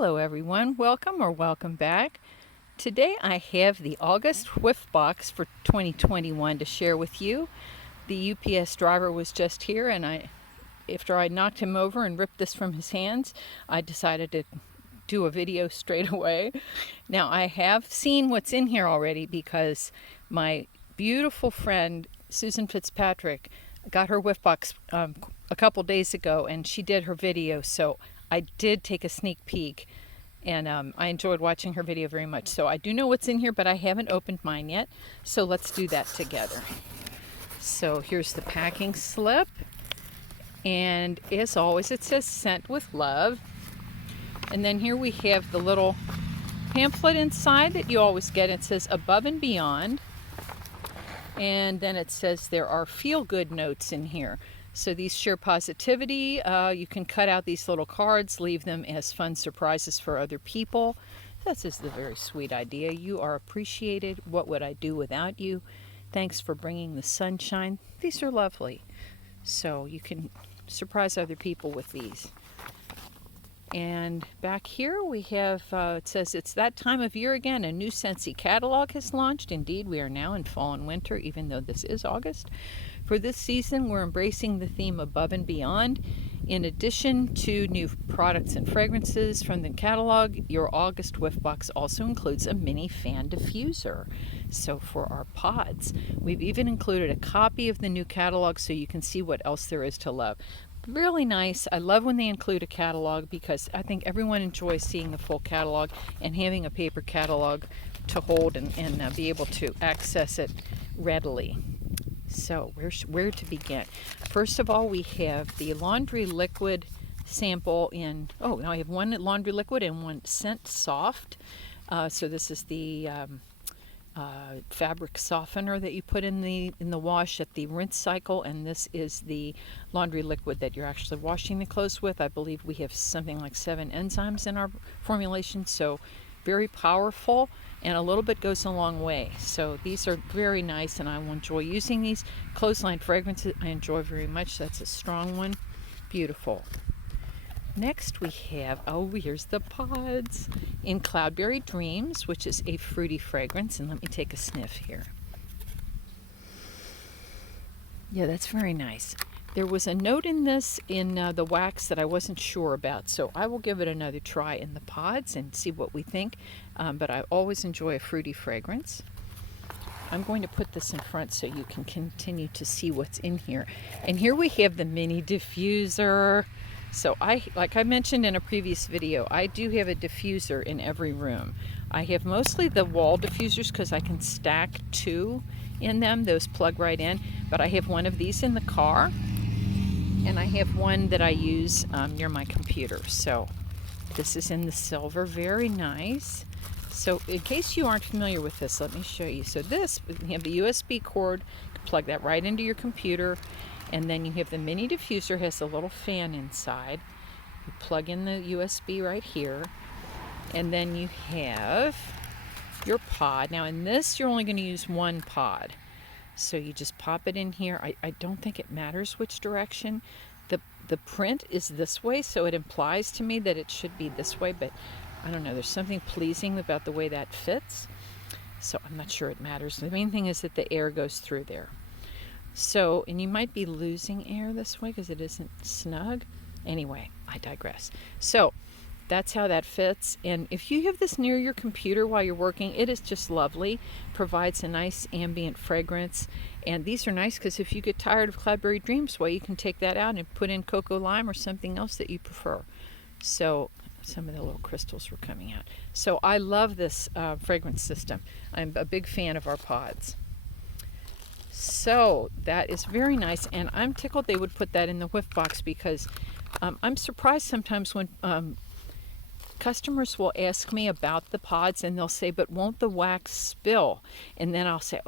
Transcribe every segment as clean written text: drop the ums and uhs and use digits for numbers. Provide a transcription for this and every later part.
Hello everyone, welcome or welcome back. Today I have the August Whiff Box for 2021 to share with you. The UPS driver was just here and after I knocked him over and ripped this from his hands, I decided to do a video straight away. Now I have seen what's in here already because my beautiful friend Susan Fitzpatrick got her Whiff Box a couple days ago and she did her video, so I did take a sneak peek, and I enjoyed watching her video very much. So I do know what's in here, but I haven't opened mine yet. So let's do that together. So here's the packing slip. And as always, it says "Scent with Love." And then here we have the little pamphlet inside that you always get. It says "Above and Beyond." And then it says there are feel-good notes in here. So these share positivity. You can cut out these little cards, leave them as fun surprises for other people. This is the very sweet idea. You are appreciated. What would I do without you? Thanks for bringing the sunshine. These are lovely. So you can surprise other people with these. And back here we have, it says, "It's that time of year again. A new Scentsy catalog has launched." Indeed, we are now in fall and winter, even though this is August. For this season, we're embracing the theme above and beyond. In addition to new products and fragrances from the catalog, your August Whiff Box also includes a mini fan diffuser. So for our pods, we've even included a copy of the new catalog so you can see what else there is to love. Really nice. I love when they include a catalog because I think everyone enjoys seeing the full catalog and having a paper catalog to hold and be able to access it readily. So where to begin? First of all, we have the laundry liquid sample in, now I have one laundry liquid and one scent soft. So this is the fabric softener that you put in the wash at the rinse cycle, and this is the laundry liquid that you're actually washing the clothes with. I believe we have something like 7 enzymes in our formulation, so very powerful, and a little bit goes a long way. So these are very nice and I will enjoy using these. Clothesline fragrances I enjoy very much. That's a strong one. Beautiful. Next we have, here's the pods in Cloudberry Dreams, which is a fruity fragrance. And let me take a sniff here. Yeah, that's very nice. There was a note in this in the wax that I wasn't sure about, so I will give it another try in the pods and see what we think. But I always enjoy a fruity fragrance. I'm going to put this in front so you can continue to see what's in here. And here we have the mini diffuser. So like I mentioned in a previous video, I do have a diffuser in every room. I have mostly the wall diffusers because I can stack 2 in them. Those plug right in. But I have one of these in the car. And I have one that I use near my computer. So this is in the silver. Very nice. So in case you aren't familiar with this, let me show you. So this, you have the USB cord. You can plug that right into your computer. And then you have the mini diffuser, has a little fan inside. You plug in the USB right here. And then you have your pod. Now in this, you're only going to use one pod. So you just pop it in here. I don't think it matters which direction. The print is this way, so it implies to me that it should be this way, but I don't know. There's something pleasing about the way that fits. So I'm not sure it matters. The main thing is that the air goes through there. So, and you might be losing air this way because it isn't snug. Anyway, I digress. So that's how that fits. And if you have this near your computer while you're working, it is just lovely. Provides a nice ambient fragrance. And these are nice because if you get tired of Cloudberry Dreams, well, you can take that out and put in cocoa lime or something else that you prefer. So some of the little crystals were coming out. So I love this fragrance system. I'm a big fan of our pods. So that is very nice. And I'm tickled they would put that in the Whiff Box because I'm surprised sometimes when customers will ask me about the pods and they'll say, "But won't the wax spill?" And then I'll say,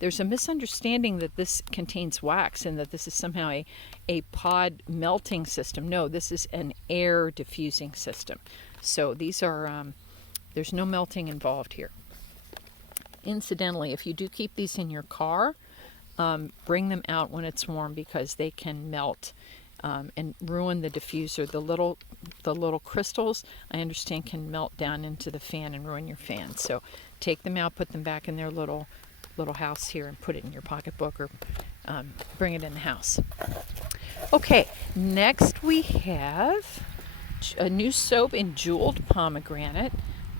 there's a misunderstanding that this contains wax and that this is somehow a pod melting system. No, this is an air diffusing system. So these are, there's no melting involved here. Incidentally, if you do keep these in your car, bring them out when it's warm because they can melt and ruin the diffuser. The little crystals, I understand, can melt down into the fan and ruin your fan. So take them out, put them back in their little house here, and put it in your pocketbook, or bring it in the house. Okay, next we have a new soap in Jeweled Pomegranate.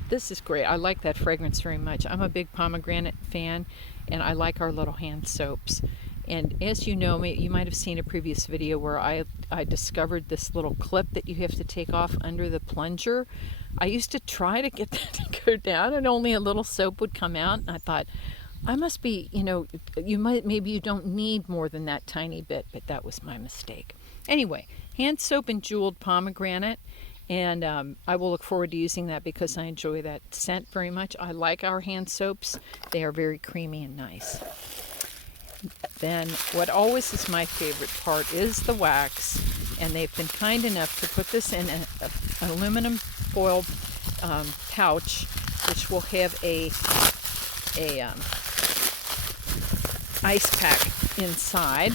This is great. I like that fragrance very much. I'm a big pomegranate fan, and I like our little hand soaps. And as you know, you might have seen a previous video where I discovered this little clip that you have to take off under the plunger. I used to try to get that to go down, and only a little soap would come out. And I thought, I must be, maybe you don't need more than that tiny bit, but that was my mistake. Anyway, hand soap in Jeweled Pomegranate. And I will look forward to using that because I enjoy that scent very much. I like our hand soaps. They are very creamy and nice. Then what always is my favorite part is the wax. And they've been kind enough to put this in an aluminum foil pouch, which will have a ice pack inside.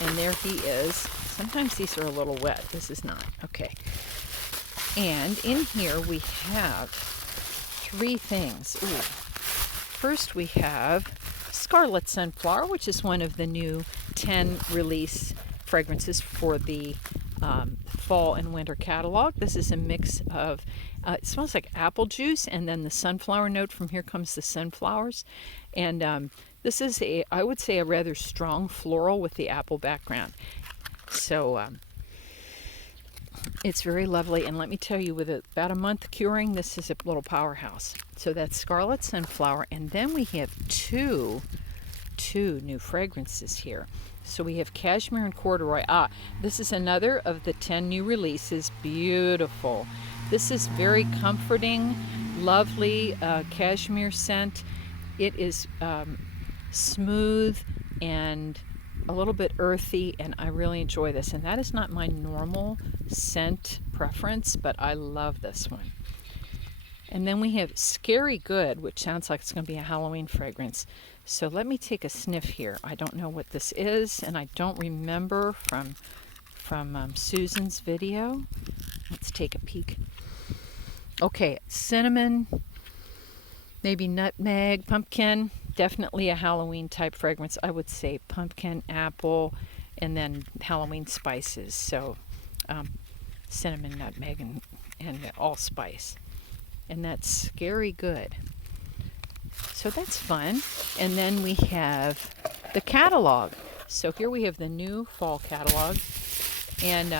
And there he is. Sometimes these are a little wet. This is not. Okay. And in here we have 3 things. Ooh. First we have Scarlet Sunflower, which is one of the new 10 release fragrances for the fall and winter catalog. This is a mix of, it smells like apple juice, and then the sunflower note from Here Comes the Sunflowers. And this is I would say a rather strong floral with the apple background. So it's very lovely, and let me tell you, with about a month curing, this is a little powerhouse. So that's Scarlet Sunflower, and then we have two new fragrances here. So we have Cashmere and Corduroy. This is another of the 10 new releases. Beautiful. This is very comforting, lovely cashmere scent. It is smooth and a little bit earthy, and I really enjoy this. And that is not my normal scent preference, but I love this one. And then we have Scary Good, which sounds like it's going to be a Halloween fragrance. So let me take a sniff here. I don't know what this is, and I don't remember from Susan's video. Let's take a peek. Okay, cinnamon, maybe nutmeg, pumpkin. Definitely a Halloween type fragrance. I would say pumpkin, apple, and then Halloween spices. So cinnamon, nutmeg, and allspice. And that's Scary Good. So that's fun. And then we have the catalog. So here we have the new fall catalog. And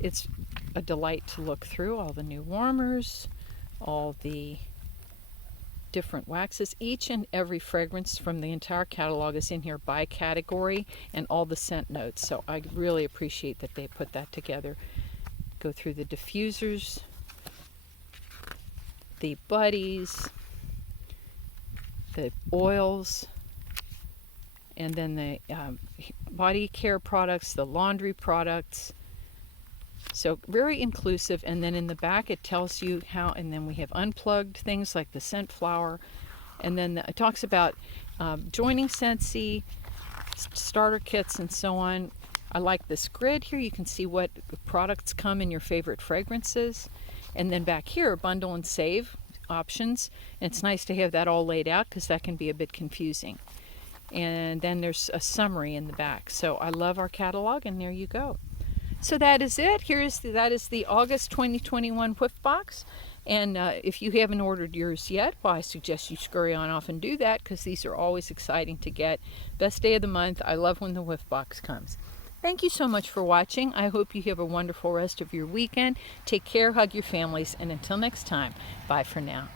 it's a delight to look through all the new warmers, all the different waxes. Each and every fragrance from the entire catalog is in here by category, and all the scent notes. So I really appreciate that they put that together. Go through the diffusers, the buddies, the oils, and then the body care products, the laundry products. So very inclusive. And then in the back it tells you how, and then we have unplugged things like the scent flower, and then it talks about joining Scentsy, starter kits, and so on. I like this grid here. You can see what products come in your favorite fragrances. And then back here, bundle and save options. And it's nice to have that all laid out because that can be a bit confusing. And then there's a summary in the back. So I love our catalog, and there you go. So that is it. That is the August 2021 Whiff Box. And if you haven't ordered yours yet, well, I suggest you scurry on off and do that, because these are always exciting to get. Best day of the month. I love when the Whiff Box comes. Thank you so much for watching. I hope you have a wonderful rest of your weekend. Take care, hug your families, and until next time, bye for now.